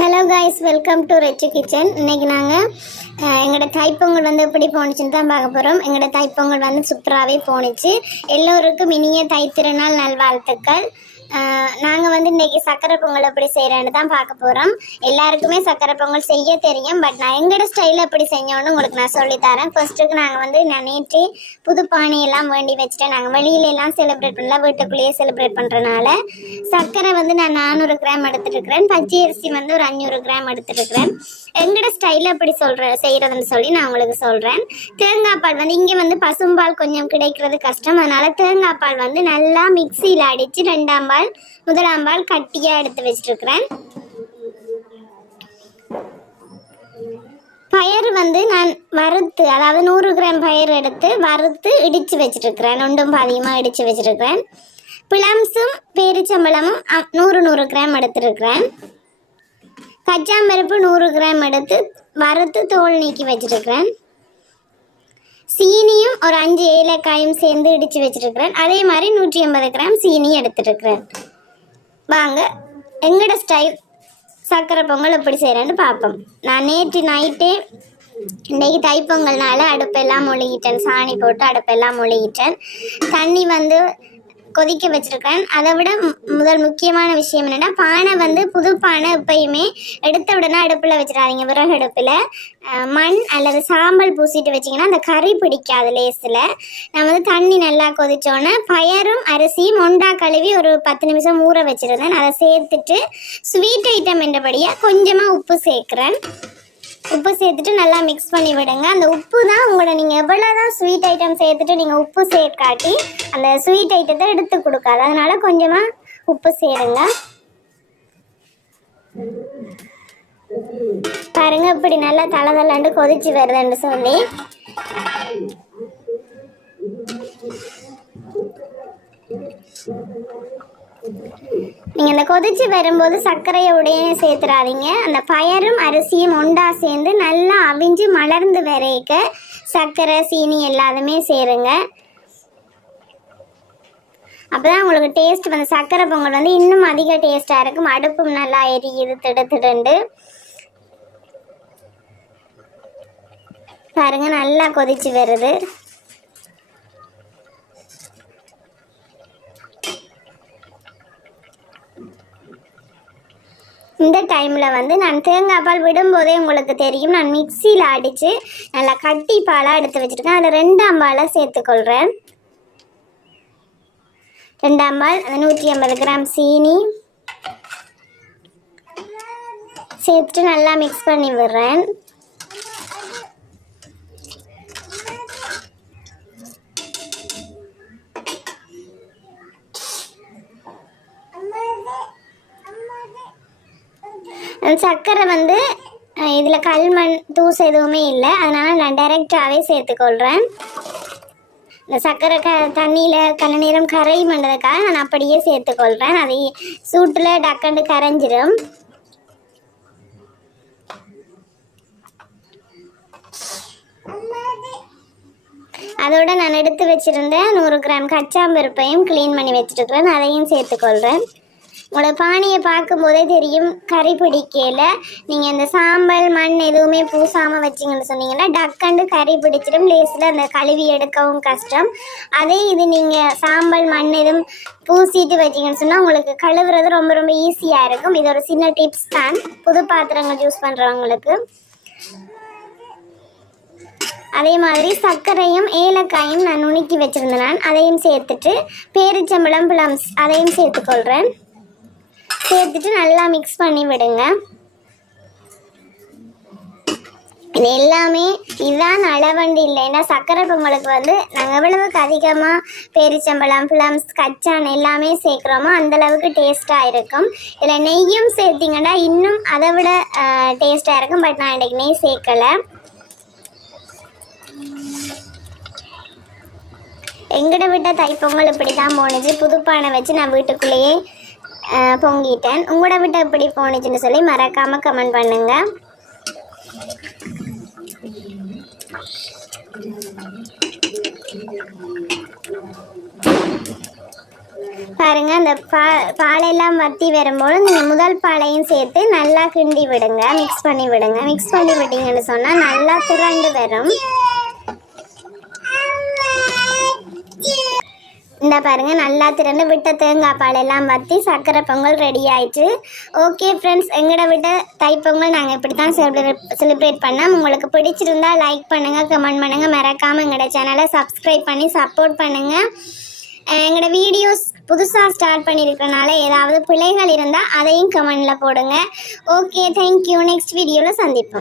Hello guys welcome to Rechu kitchen இன்றைக்கி நாங்கள் எங்களோட தைப்பொங்கல் வந்து எப்படி போணுச்சுன்னு தான் பார்க்க போகிறோம் எங்களோட தைப்பொங்கல் வந்து சூப்பராகவே போணுச்சு. எல்லோருக்கும் இனிய தைத்திருநாள் நல்வாழ்த்துக்கள். நாங்கள் வந்து இன்னைக்கு சக்கரை பொங்கல் எப்படி செய்கிறேன்னு தான் பார்க்க போகிறோம் எல்லாருக்குமே சக்கரை பொங்கல் செய்ய தெரியும் பட் நான் எங்களோட ஸ்டைலில் எப்படி செஞ்சோன்னு உங்களுக்கு நான் சொல்லித்தரேன் ஃபர்ஸ்ட்டுக்கு நாங்கள் வந்து நான் நேற்று புது பானையெல்லாம் வேண்டி வச்சுட்டேன் நாங்கள் வெளியில எல்லாம் செலிப்ரேட் பண்ணல வீட்டுக்குள்ளேயே செலிப்ரேட் பண்ணுறனால சர்க்கரை வந்து நான் நானூறு கிராம் எடுத்துருக்கிறேன் பச்சை அரிசி வந்து ஒரு அஞ்சூறு கிராம் எடுத்துருக்கிறேன் எங்களோட ஸ்டைலில் எப்படி சொல்கிற செய்கிறதுன்னு சொல்லி நான் உங்களுக்கு சொல்கிறேன் தேங்காய் பால் வந்து இங்கே வந்து பசும்பால் கொஞ்சம் கிடைக்கிறது கஷ்டம். அதனால தேங்காய் பால் வந்து நல்லா மிக்சியில் அடித்து ரெண்டாம் பால் முதலாம் பால் கட்டியாக எடுத்து வச்சிருக்கிறேன். பயறு வந்து நான் வறுத்து அதாவது நூறு கிராம் பயறு எடுத்து வறுத்து இடித்து வச்சிருக்கிறேன். ஒன்றும் பாதியமாக இடித்து வச்சிருக்கிறேன். பிளம்ஸும் பேரிச்சம்பழமும் நூறு நூறு கிராம் எடுத்துருக்கிறேன். கச்சாம்பருப்பு நூறு கிராம் எடுத்து வறுத்து தோல் நீக்கி வச்சிருக்கிறேன். சீனியும் ஒரு அஞ்சு ஏலக்காயும் சேர்ந்து இடித்து வச்சுருக்கிறேன். அதே மாதிரி நூற்றி ஐம்பது கிராம் சீனி எடுத்துட்டுருக்கிறேன் வாங்க எங்களோட ஸ்டைல் சக்கரை பொங்கல் எப்படி செய்கிறேன்னு பார்ப்போம். நான் நேற்று நைட்டே இன்னைக்கு தைப்பொங்கல்னால அடுப்பெல்லாம் மொழிகிட்டேன். சாணி போட்டு அடுப்பெல்லாம் மொழிகிட்டேன். தண்ணி வந்து கொதிக்க வச்சிருக்கேன். அதை விட முதல் முக்கியமான விஷயம் என்னென்னா பானை வந்து புது பானை எப்பயுமே எடுத்த உடனே அடுப்பில் வச்சிடாதீங்க விறகு அடுப்பில். மண் அல்லது சாம்பல் பூசிட்டு வச்சிங்கன்னா அந்த கறி பிடிக்காது லேஸில். நான் வந்து தண்ணி நல்லா கொதித்தோன்னே பயரும் அரிசியும் ஒண்டா கழுவி ஒரு பத்து நிமிஷம் ஊற வச்சிருந்தேன். அதை சேர்த்துட்டு ஸ்வீட் ஐட்டம் என்றபடியாக கொஞ்சமாக உப்பு சேர்க்குறேன். உப்பு சேர்த்துட்டு நல்லா மிக்ஸ் பண்ணி விடுங்க. அந்த உப்பு தான் உங்களோட நீங்கள் எவ்வளோ தான் ஸ்வீட் ஐட்டம் சேர்த்துட்டு நீங்கள் உப்பு சேர்க்காட்டி அந்த ஸ்வீட் ஐட்டத்தை எடுத்து கொடுக்காது. அதனால கொஞ்சமாக உப்பு சேருங்க. பாருங்க இப்படி நல்லா தலை தலாண்டு கொதிச்சு வருதுன்னு சொல்லி. நீங்கள் அந்த கொதிச்சு வரும்போது சர்க்கரையை உடனே சேர்த்துறாதீங்க. அந்த பயரும் அரிசியும் ஒண்டா சேர்ந்து நல்லா அவிஞ்சு மலர்ந்து வரைக்க சர்க்கரை சீனி எல்லாத்துமே சேருங்க. அப்பதான் உங்களுக்கு டேஸ்ட் வந்து சர்க்கரை பொங்கல் வந்து இன்னும் அதிக டேஸ்ட்டாக இருக்கும். அடுப்பும் நல்லா எரியுது திடு திடுண்டு. பாருங்கள் நல்லா கொதிச்சு வருது. இந்த டைமில் வந்து நான் தேங்காய் பால் விடும்போதே உங்களுக்கு தெரியும். நான் மிக்சியில் அடித்து நல்லா கட்டி பாலாக எடுத்து வச்சுருக்கேன். அதில் ரெண்டாம் பாலை சேர்த்துக்கொள்கிறேன் ரெண்டாம் பால் அந்த நூற்றி ஐம்பது கிராம் சீனி சேர்த்துட்டு நல்லா மிக்ஸ் பண்ணி விடுறேன். சர்க்கரை வந்து இதில் கல்மண் தூசு எதுவுமே இல்லை. அதனால் நான் டைரெக்டாகவே சேர்த்துக்கொள்கிறேன் இந்த சர்க்கரை க தண்ணியில் கண்ண நேரம் கரை பண்ணுறதுக்காக நான் அப்படியே சேர்த்துக்கொள்கிறேன் அதை சூட்டில் டக்கண்டு கரைஞ்சிரும். அதோட நான் எடுத்து வச்சுருந்தேன் நூறு கிராம் கச்சாம்பருப்பையும் க்ளீன் பண்ணி வச்சுருக்கிறேன். அதையும் சேர்த்துக்கொள்கிறேன் உங்களோட பானையை பார்க்கும்போதே தெரியும் கறி பிடிக்கல. நீங்கள் அந்த சாம்பல் மண் எதுவுமே பூசாமல் வச்சிங்கன்னு சொன்னீங்கன்னா டக்கண்டு கறி பிடிச்சிடும். லேஸில் அந்த கழுவி எடுக்கவும் கஷ்டம். அதே இது நீங்கள் சாம்பல் மண் எதுவும் பூசிட்டு வச்சிங்கன்னு சொன்னால் உங்களுக்கு கழுவுறது ரொம்ப ரொம்ப ஈஸியாக இருக்கும். இது ஒரு சின்ன டிப்ஸ் தான். புது பாத்திரங்கள் யூஸ் பண்ணுறவங்களுக்கு அதே மாதிரி சர்க்கரையும் ஏலக்காயும் நான் நுணுக்கி வச்சுருந்தேன். நான் அதையும் சேர்த்துட்டு பேரிச்சம்பழம் பிளம்ஸ் அதையும் சேர்த்துக்கொள்கிறேன் சேர்த்துட்டு நல்லா மிக்ஸ் பண்ணி விடுங்க. இது எல்லாமே இதுதான் அளவண்டு இல்லைன்னா சர்க்கரை பொங்கலுக்கு வந்து நாங்கள் எவ்வளவுக்கு அதிகமாக பேரிச்சம்பழம் பிளம்ஸ் கச்சான் எல்லாமே சேர்க்குறோமோ அந்த அளவுக்கு டேஸ்ட்டாக இருக்கும். இதில் நெய்யும் சேர்த்திங்கன்னா இன்னும் அதை விட டேஸ்ட்டாக இருக்கும். பட் நான் இன்றைக்கு நெய் சேர்க்கலை. எங்கட விட்ட தைப்பொங்கல் இப்படி தான் போணுச்சு. புதுப்பானை வச்சு நான் வீட்டுக்குள்ளேயே பொங்கிட்டேன். உங்களோட விட்டு எப்படி போணுச்சுன்னு சொல்லி மறக்காமல் கமெண்ட் பண்ணுங்கள் பாருங்க அந்த பா பாலையெல்லாம் வத்தி வரும்போது நீங்கள் முதல் பாலையும் சேர்த்து நல்லா கிண்டி விடுங்க. மிக்ஸ் பண்ணி விடுங்க. மிக்ஸ் பண்ணி விட்டீங்கன்னு சொன்னால் நல்லா திரண்டு வரும். இந்த பாருங்க நல்லா திறந்து விட்ட தேங்காய் பால் எல்லாம் வற்றி சர்க்கரை பொங்கல் ரெடி ஆயிடுச்சு. ஓகே ஃப்ரெண்ட்ஸ் எங்கட விட்ட தைப்பொங்கல் நாங்கள் இப்படி தான் செலிப்ரேட் பண்ணோம். உங்களுக்கு பிடிச்சிருந்தா லைக் பண்ணுங்கள் கமெண்ட் பண்ணுங்கள் மறக்காமல் எங்களோட சேனலை சப்ஸ்கிரைப் பண்ணி சப்போர்ட் பண்ணுங்கள் எங்களோட வீடியோஸ் புதுசாக ஸ்டார்ட் பண்ணியிருக்கனால ஏதாவது பிள்ளைகள் இருந்தால் அதையும் கமெண்டில் போடுங்க. ஓகே தேங்க்யூ நெக்ஸ்ட் வீடியோவில் சந்திப்போம்.